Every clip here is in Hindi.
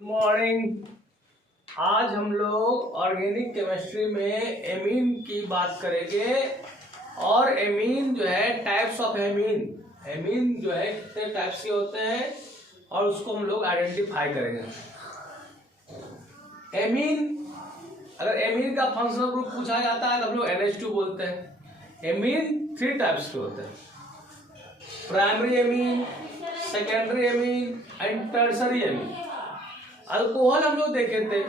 मॉर्निंग। आज हम लोग ऑर्गेनिक केमिस्ट्री में एमीन की बात करेंगे। और एमीन जो है टाइप्स ऑफ एमीन जो है कितने टाइप्स के होते हैं और उसको हम लोग आइडेंटिफाई करेंगे। एमीन, अगर एमीन का फंक्शनल ग्रुप पूछा जाता है तो हम लोग NH2 बोलते हैं। एमीन 3 टाइप्स के होते हैं, primary amine, secondary amine and tertiary amine. Alcohol हम लोग देखे थे,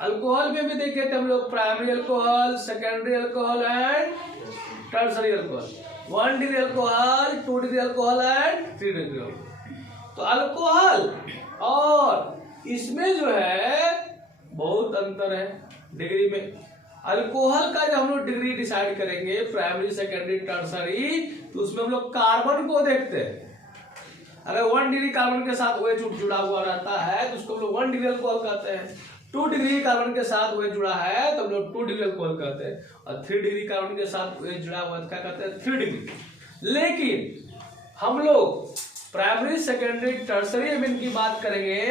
अल्कोहल में भी देखे थे हम लोग primary alcohol, secondary alcohol and tertiary alcohol. 1 degree alcohol, 2 degree alcohol and 3 degree alcohol. तो अल्कोहल और इसमें जो है बहुत अंतर है डिग्री में। अल्कोहल का जब हम लोग डिग्री डिसाइड करेंगे प्राइमरी सेकेंडरी टर्सरी, तो उसमें हम लोग कार्बन को देखते हैं। अगर 1 डिग्री कार्बन के साथ OH जुड़ा हुआ रहता है तो उसको हम लोग 1 डिग्री अल्कोहल कहते हैं। 2 डिग्री कार्बन के साथ OH जुड़ा है तो हम लोग 2 डिग्री अल्कोहल कहते हैं। और 3 डिग्री कार्बन के साथ OH जुड़ा हुआ है क्या कहते हैं, 3 डिग्री। लेकिन हम लोग प्राइमरी सेकेंडरी टर्सरी एमीन की बात करेंगे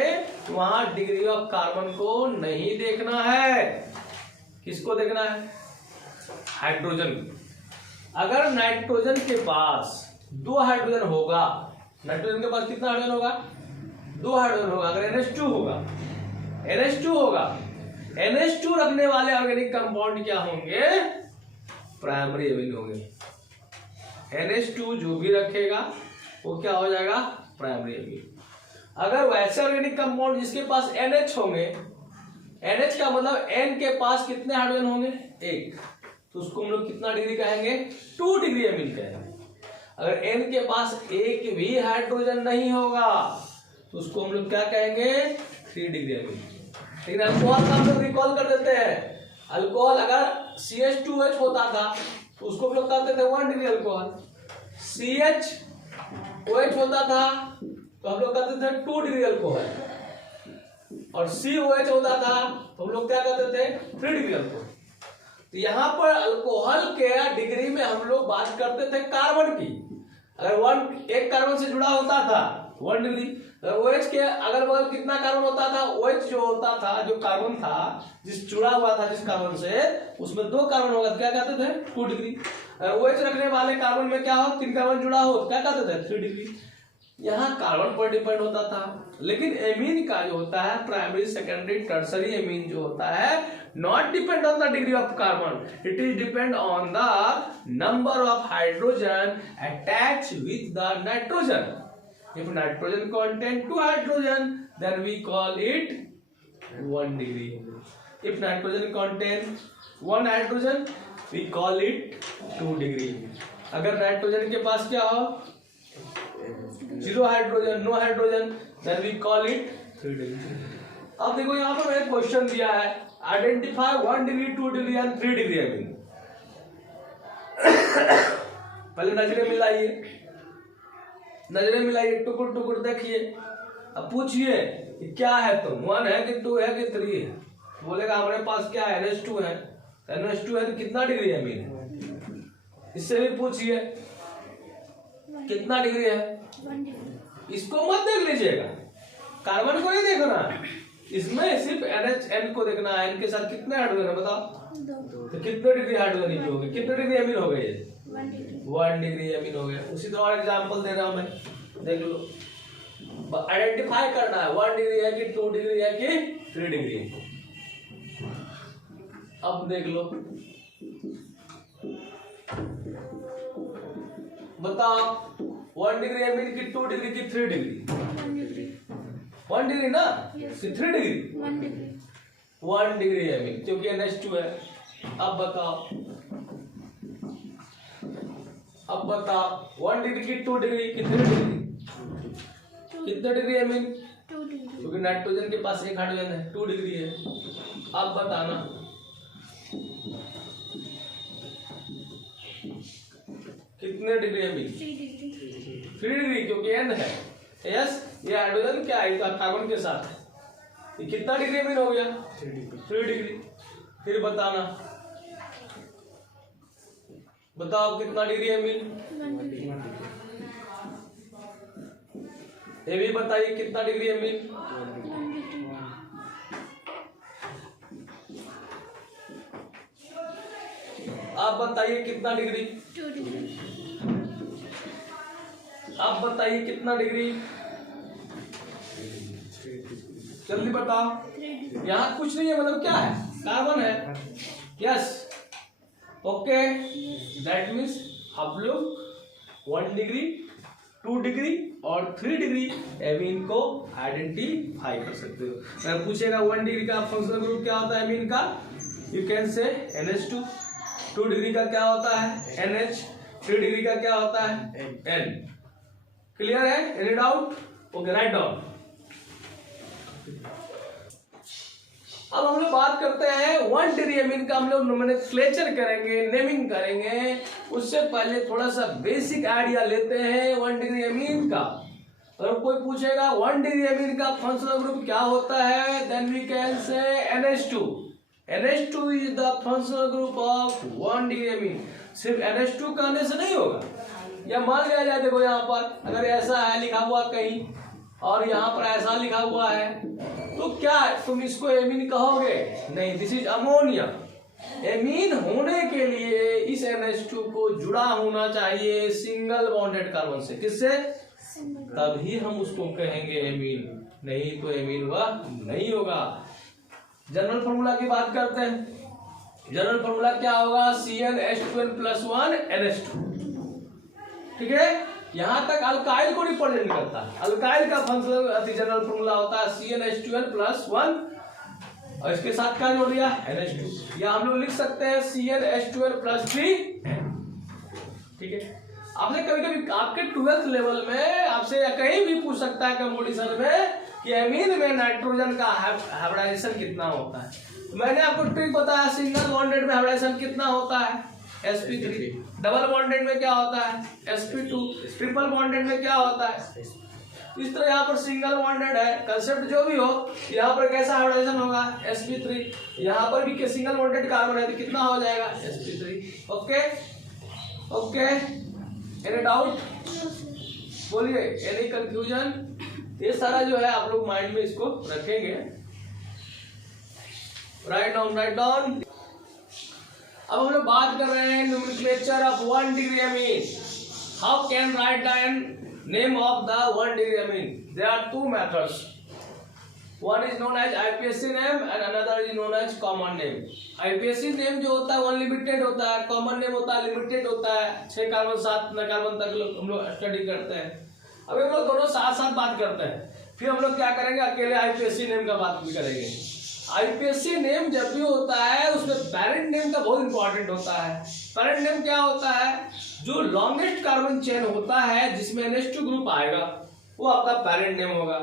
तो वहां डिग्री ऑफ कार्बन को नहीं देखना है। किसको देखना है? हाइड्रोजन। अगर नाइट्रोजन के पास 2 हाइड्रोजन होगा, नाइट्रोजन के पास कितना हाइड्रोजन होगा? 2 हाइड्रोजन होगा। अगर NH2 होगा, NH2 रखने वाले ऑर्गेनिक कंपाउंड क्या होंगे? प्राइमरी एमीन होंगे। NH2 जो भी रखेगा वो क्या हो जाएगा? Primary amine. अगर वैसे ऑर्गेनिक कंपाउंड जिसके पास NH होंगे, NH का मतलब N के पास कितने हाइड्रोजन होंगे? 1, तो उसको हम लोग कितना डिग्री कहेंगे? 2 डिग्री एमीन कहेंगे। अगर N के पास एक भी हाइड्रोजन नहीं होगा तो उसको हम लोग क्या कहेंगे? 3 डिग्री एमीन। लेकिन अल्कोहल का हम लोग रिकॉल कर देते हैं। अल्कोहल अगर CH2H होता था तो उसको हम लोग कहते थे 1 डिग्री अल्कोहल। CHOH होता था तो हम लोग कहते थे 2 डिग्री अल्कोहल। और COH होता था तो हम लोग क्या कहते थे? 3 डिग्री अल्कोहल। तो यहाँ पर अल्कोहल के डिग्री में हम लोग बात करते थे कार्बन की। अगर एक कार्बन से जुड़ा होता था 1 डिग्री, OH के अगल बगल कितना कार्बन होता था? OH जो होता था, जो कार्बन था जिस जुड़ा हुआ था जिस कार्बन से, उसमें 2 कार्बन होगा तो क्या कहते थे? 2 डिग्री। OH रखने वाले कार्बन में क्या हो? 3 कार्बन जुड़ा हो तो क्या कहते थे? 3 डिग्री। यहाँ कार्बन पर डिपेंड होता था। लेकिन एमीन का जो होता है प्राइमरी सेकेंडरी टर्सरी एमीन जो होता है, not depend on the degree of carbon, it is depend on the number of hydrogen attached with the nitrogen. If nitrogen contain 2 hydrogen, then we call it 1 degree. If nitrogen contain 1 hydrogen, we call it 2 degree. अगर नाइट्रोजन के पास क्या हो? 0 hydrogen, no hydrogen, then we call it 3 degree. अब देखो यहाँ पर एक क्वेश्चन दिया है, identify 1 degree, 2 degree and 3 degree amine. पहले नजरें मिलाइए, टुकुर टुकुर देखिए। अब पूछिए कि क्या है तुम, 1 है कि 2 है कि 3 है? बोलेगा हमारे पास क्या है? NH2 है। NH2 है तो कितना डिग्री एमीन है? इससे भी पूछिए कितना डिग्री है? 1 डिग्री। इसको मत देख लीजिएगा, कार्बन को नहीं देखना, इसमें सिर्फ NH को देखना है। N के साथ कितने हाइड्रोजन है बताओ? तो कितने डिग्री हाइड्रोजन हो गए? कितने डिग्री एमीन हो गए? 1 डिग्री। 1 डिग्री एमीन हो गए। उसी तरह और एग्जांपल दे रहा हूं मैं, देख लो। आइडेंटिफाई करना है 1 डिग्री है कि 2 डिग्री है कि 3 डिग्री। अब देख लो, बताओ 1 डिग्री एमीन की 2 डिग्री की 3 डिग्री? 1 डिग्री। 1 डिग्री ना? Yes. 3 degree? 1 degree. 1 degree amine, क्योंकि NH2 है। अब बताओ 1 डिग्री की 2 डिग्री की 3 डिग्री? कितने डिग्री एमीन? 2 डिग्री। क्योंकि नाइट्रोजन के पास 1 हाइड्रोजन है, 2 डिग्री है। अब बताना कितने डिग्री एमीन? 3 डिग्री। 3 डिग्री, क्योंकि N है। यस, ये हाइड्रोजन क्या है? कार्बन के साथ है। ये कितना डिग्री एमीन हो गया? 3 डिग्री। फिर बताओ कितना डिग्री एमीन? 1 डिग्री। ये भी बताइए कितना डिग्री एमीन? 1 डिग्री। आप बताइए कितना डिग्री, 2 डिग्री, आप बताइए कितना डिग्री, जल्दी बताओ। 3 डिग्री, यहाँ कुछ नहीं है, मतलब क्या है, कार्बन है। यस, ओके, दैट मीन्स आप लोग 1 डिग्री 2 डिग्री और 3 डिग्री एमीन को आइडेंटिफाई कर सकते हो। अगर पूछेगा 1 डिग्री का फंक्शनल ग्रुप क्या होता है एमीन का, you can say NH2। 2 degree का क्या होता है NH। 3 डिग्री का क्या होता है N। क्लियर है, any doubt? Okay, right down. अब हम लोग बात करते हैं 1 डिग्री एमीन का, हम लोग नोमेनक्लेचर करेंगे, नेमिंग करेंगे। उससे पहले थोड़ा सा बेसिक आइडिया लेते हैं 1 डिग्री एमीन का। अगर कोई पूछेगा 1 डिग्री एमीन का फंक्शनल ग्रुप क्या होता है, then we can say NH2। NH2 is the functional group of 1 degree amine. सिर्फ NH2 कहने से नहीं होगा, या मान लिया जाए, देखो यहाँ पर अगर ऐसा है लिखा हुआ कहीं और यहाँ पर ऐसा लिखा हुआ है, तो क्या तुम इसको एमीन कहोगे? नहीं, दिस इज अमोनिया। एमीन होने के लिए इस NH2 को जुड़ा होना चाहिए सिंगल बॉन्डेड कार्बन से। किससे? तभी हम उसको कहेंगे एमीन, नहीं तो एमीन हुआ नहीं होगा। जनरल फॉर्मूला की बात करते हैं। जनरल फॉर्मूला क्या होगा? CnH2n+1 NH2। ठीक है, यहां तक अल्काइल को रिप्रेजेंट करता है। अल्काइल का फंक्शनल जनरल फॉर्मूला होता है CnH2n+1 और इसके साथ क्या जोड़ दिया? NH2। या हम लोग लिख सकते हैं CnH2n+3। ठीक है, आपने कभी कभी आपके 12th लेवल में आपसे या कहीं भी पूछ सकता है कंपटीशन में कि एमीन में नाइट्रोजन का हाइब्रिडाइजेशन कितना होता है। मैंने आपको ट्रिक बताया, सिंगल बॉन्डेड में हाइब्रिडाइजेशन कितना होता है sp3, डबल बॉन्डेड में क्या होता है sp2, ट्रिपल बॉन्डेड में क्या होता है। इस तरह यहाँ पर सिंगल बॉन्डेड है, कंसेप्ट जो भी हो, यहाँ पर कैसा हाइब्रिडाइजेशन होगा sp3, यहाँ पर भी सिंगल बॉन्डेड कार्बन है तो कितना हो जाएगा sp3। Okay okay, any doubt? बोलिए, एनी कंफ्यूजन? ये सारा जो है आप लोग माइंड में इसको रखेंगे। Write down, write down. अब हम लोग बात कर रहे हैं nomenclature of 1 degree amine. How can write down name of the 1 degree amine? There are 2 methods. One is known as IPSC name and another is known as common name. IPSC name जो होता है वो अनलिमिटेड होता है, कॉमन नेम होता है लिमिटेड होता है। 6 कार्बन 7 कार्बन तक हम लोग स्टडी करते हैं। अब हम लोग दोनों साथ साथ बात करते हैं, फिर हम लोग क्या करेंगे, अकेले IPSC नेम का बात भी करेंगे। IPSC नेम जब भी होता है उसमें पेरेंट नेम का बहुत इंपॉर्टेंट होता है। पेरेंट नेम क्या होता है? जो लॉन्गेस्ट कार्बन चेन होता है जिसमें NH2 ग्रुप आएगा वो आपका पेरेंट नेम होगा।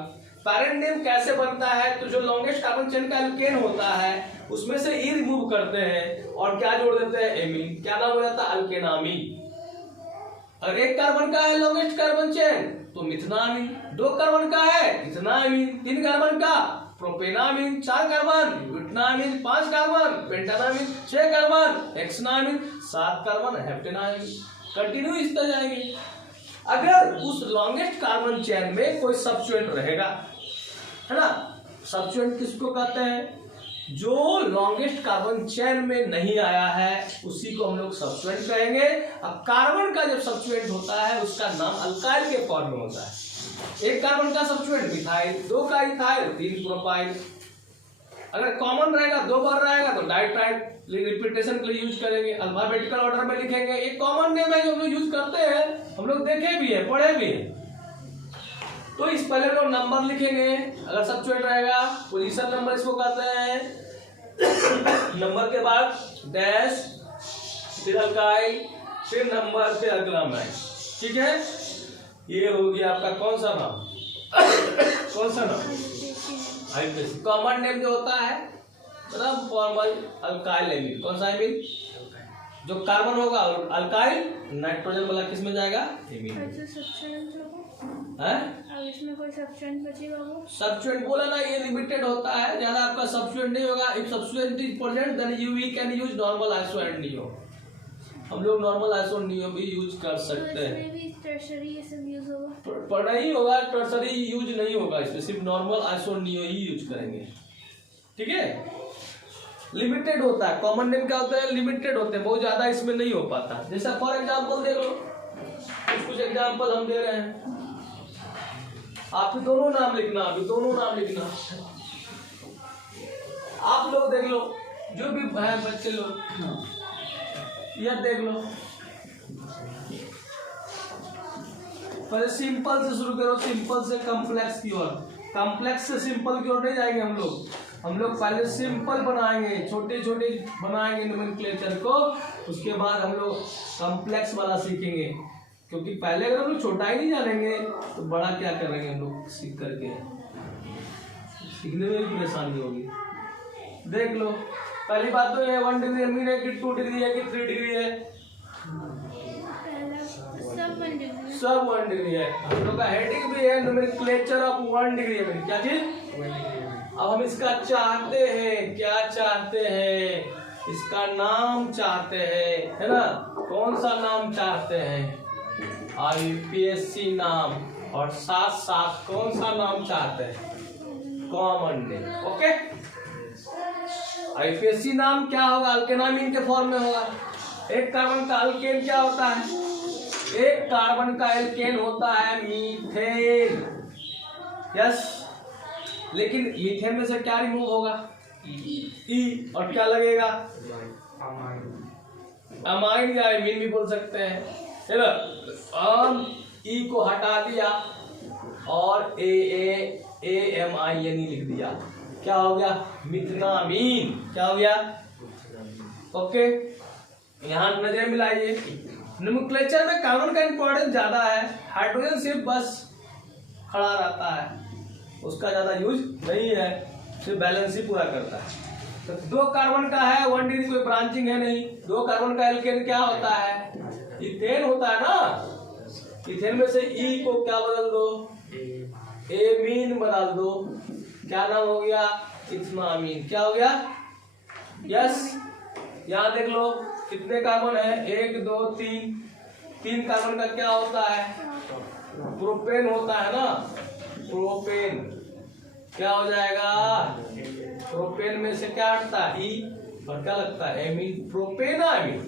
पेरेंट नेम कैसे बनता है? तो जो लॉन्गेस्ट कार्बन चेन का एल्केन होता है उसमें से ई रिमूव करते हैं और क्या जोड़ देते हैं? एमीन। क्या नाम हो जाता है? अल्केनामीन। अगर 1 कार्बन का है लॉन्गेस्ट कार्बन चेन तो मिथनामीन, 2 कार्बन का है इथनामीन, 3 कार्बन का propanamine, 4 carbon butanamine, 5 carbon pentanamine, 6 carbon hexanamine, 7 carbon heptanamine. Continue इस तरह जाएंगे। अगर उस लॉन्गेस्ट कार्बन चेन में कोई सब्स्टिट्यूएंट रहेगा, है ना, सब्स्टिट्यूएंट किसको कहते हैं? जो लॉन्गेस्ट कार्बन चेन में नहीं आया है उसी को हम लोग सब्स्टिट्यूएंट कहेंगे। अब कार्बन का जब सब्स्टिट्यूएंट होता है उसका नाम अल्काइल के फॉर्म में होता है। 1 कार्बन का सब्स्टिट्यूएंट मिथाइल, 2 का इथाइल, 3 प्रोपाइल। अगर कॉमन रहेगा 2 बार रहेगा तो डाइट्राइल रिपीटेशन के लिए यूज करेंगे, अल्फाबेटिकल ऑर्डर में लिखेंगे। एक कॉमन नेम है जो हम लोग यूज करते हैं, हम लोग देखे भी है, पढ़े भी है। तो इस पहले लोग नंबर लिखेंगे, अगर सब्स्टिट्यूएंट रहेगा पोजीशन नंबर इसको कहते हैं। नंबर के बाद डैश, फिर अल्काइल, फिर नंबर, फिर अगला अमाइन। ठीक है, ये हो गया आपका कौन सा नाम? कौन सा नाम? IPSC। कॉमन नेम जो होता है मतलब फॉर्मल अल्काइल एमीन। कौन सा एमीन? जो कार्बन होगा अल्काइल, नाइट्रोजन वाला किस में जाएगा? एमीन। इसमें कोई सब्स्टिट्यूएंट बचेगा वो? सब्स्टिट्यूएंट बोला ना, ये लिमिटेड होता है, ज्यादा आपका सब्स्टिट्यूएंट नहीं होगा। If substituent is present then we can use normal iso and neo. हम लोग नॉर्मल आइसो नियो भी यूज कर सकते हैं। इसमें भी टर्शरी ये सब यूज होगा? पर नहीं होगा, टर्सरी यूज नहीं होगा, इसमें सिर्फ नॉर्मल आइसो नियो ही यूज करेंगे। ठीक है, लिमिटेड होता है। कॉमन नेम क्या होता है? लिमिटेड होते हैं, बहुत ज्यादा इसमें नहीं हो पाता। जैसा फॉर एग्जाम्पल देख लो, कुछ एग्जाम्पल हम दे रहे हैं। आप भी दोनों नाम लिखना, अभी दोनों नाम लिखना। आप लोग देख लो, जो भी है बच्चे लोग, यह देख लो। पहले सिंपल से शुरू करो, सिंपल से कॉम्प्लेक्स की ओर। कॉम्प्लेक्स से सिंपल की ओर नहीं जाएंगे हम लोग पहले सिंपल बनाएंगे, छोटे छोटे बनाएंगे नोमेनक्लेचर को, उसके बाद हम लोग कॉम्प्लेक्स वाला सीखेंगे। क्योंकि पहले अगर हम लोग छोटा ही नहीं जानेंगे तो बड़ा क्या करेंगे हम लोग सीख करके, सीखने में भी परेशानी होगी। देख लो, पहली बात तो ये 1 डिग्री एमीन है कि 2 डिग्री है कि 3 डिग्री है? सब 1 डिग्री है। हम लोग का हेडिंग भी है नोमेनक्लेचर ऑफ 1 डिग्री एमीन। क्या चीज? अब हम इसका चाहते हैं, क्या चाहते हैं? इसका नाम चाहते हैं, है ना? कौन सा नाम चाहते हैं? IUPAC नाम, और साथ साथ कौन सा नाम चाहते हैं? Common name. ओके, IUPAC नाम क्या होगा? अल्केनामीन के फॉर्म में होगा। एक कार्बन का अल्केन क्या होता है? एक कार्बन का एल्केन होता है मीथेन। यस, लेकिन मीथेन में से क्या रिमूव होगा? ई, और क्या लगेगा? अमाइन या एमीन भी बोल सकते हैं। चलो, हम ई को हटा दिया और AMINE लिख दिया, क्या हो गया? मिथनामीन। क्या हो गया? ओके, यहाँ नजर मिलाइए। नोमेनक्लेचर में कार्बन का इंपॉर्टेंस ज्यादा है, हाइड्रोजन सिर्फ बस खड़ा रहता है, उसका ज्यादा यूज नहीं है, सिर्फ बैलेंस ही पूरा करता है। तो 2 कार्बन का है 1 डिग्री, कोई ब्रांचिंग है नहीं। 2 कार्बन का एल्केन क्या होता है? इथेन होता है ना। इथेन में से ई को क्या बदल दो? एमीन बदल दो। क्या नाम हो गया? इथनामीन। क्या हो गया? यस, यहाँ देख लो कितने कार्बन है? 1 2 3। 3 कार्बन का क्या होता है? प्रोपेन होता है ना। प्रोपेन क्या हो जाएगा? प्रोपेन में से क्या हटता है? ई, और क्या लगता है? एमीन। प्रोपेन एमीन,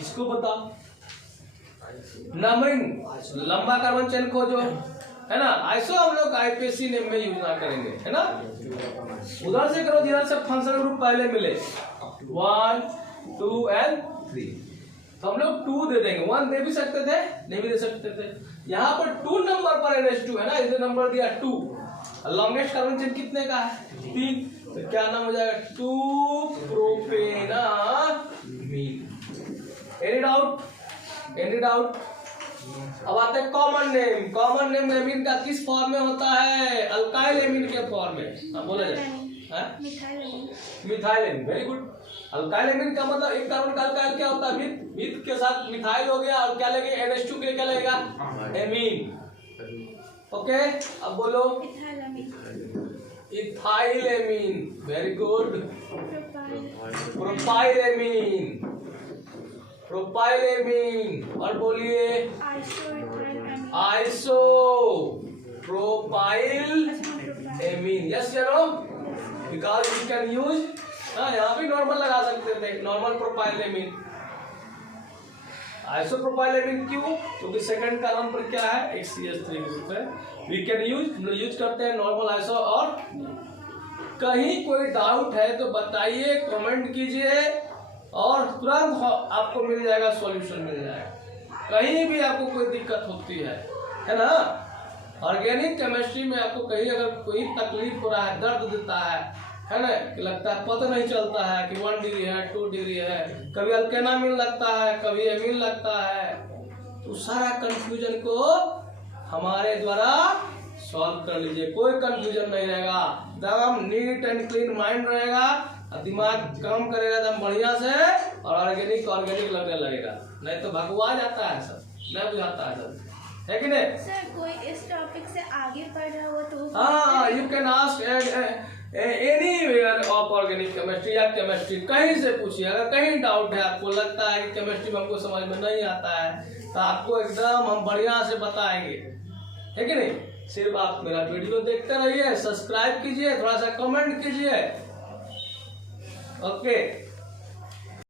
इसको बता। नंबरिंग, लंबा कार्बन चेन खोजो, है ना। आइसो हम लोग IUPAC नेम में यूज ना करेंगे, है ना। उधर से करो जिधर से फंक्शनल ग्रुप पहले मिले, 1 2 और 3। तो हम लोग 2 दे देंगे, 1 दे भी सकते थे, नहीं भी दे सकते थे। यहाँ पर 2 नंबर पर NH2 है ना, इसे नंबर दिया 2। लॉन्गेस्ट कार्बन चेन कितने का है? 3। तो क्या नाम हो जाएगा? 2 प्रोपेनामीन। Any doubt? Any doubt? अब आते हैं common name. Common name amine का किस फॉर्म में होता है? अल्काइल एमीन के फॉर्म में। हाँ, बोला जाए methyl amine. Very good. Alkyl amine का मतलब एक कार्बन का अल्काइल क्या होता है? मिथ के साथ मिथाइल हो गया, और क्या लगेगा? NH2 के लिए क्या लगेगा? एमीन। ओके, अब बोलो ethyl amine. Very good. Propyl amine. Propyl amine. और बोलिए आइसो प्रोपाइल एमीन। यस या no? Because you can use, यहाँ भी नॉर्मल लगा सकते थे, normal propyl amine. Isopropyl amine क्यों? क्योंकि सेकंड कार्बन पर क्या है? एक CH3 ग्रुप है। वी कैन यूज, हम लोग यूज करते हैं नॉर्मल आइसो। और कहीं कोई डाउट है तो बताइए, कमेंट कीजिए, और तुरंत आपको मिल जाएगा, सॉल्यूशन मिल जाएगा। कहीं भी आपको कोई दिक्कत होती है ना। ऑर्गेनिक केमिस्ट्री में आपको कहीं अगर कोई तकलीफ हो रहा है, दर्द देता है ना, कि लगता है पता नहीं चलता है कि 1 डिग्री है 2 डिग्री है, कभी अल्केनामीन लगता है, कभी एमीन लगता है, तो सारा कंफ्यूजन को हमारे द्वारा सॉल्व कर लीजिए। कोई कंफ्यूजन नहीं रहेगा, एकदम नीट एंड क्लीन माइंड रहेगा, दिमाग काम करेगा एकदम बढ़िया से, और ऑर्गेनिक लगने लगेगा। नहीं तो भगवा जाता है सब, नहीं बुझाता है सब, है कि नहीं? सर कोई इस टॉपिक से आगे पढ़ रहा हो तो हाँ, you can ask anywhere of organic chemistry या केमिस्ट्री, कहीं से पूछिए। अगर कहीं डाउट है, आपको लगता है कि केमिस्ट्री में हमको समझ में नहीं आता है, तो आपको एकदम हम बढ़िया से बताएंगे, है कि नहीं। सिर्फ आप मेरा वीडियो देखते रहिए, सब्सक्राइब कीजिए, थोड़ा सा कमेंट कीजिए, ओके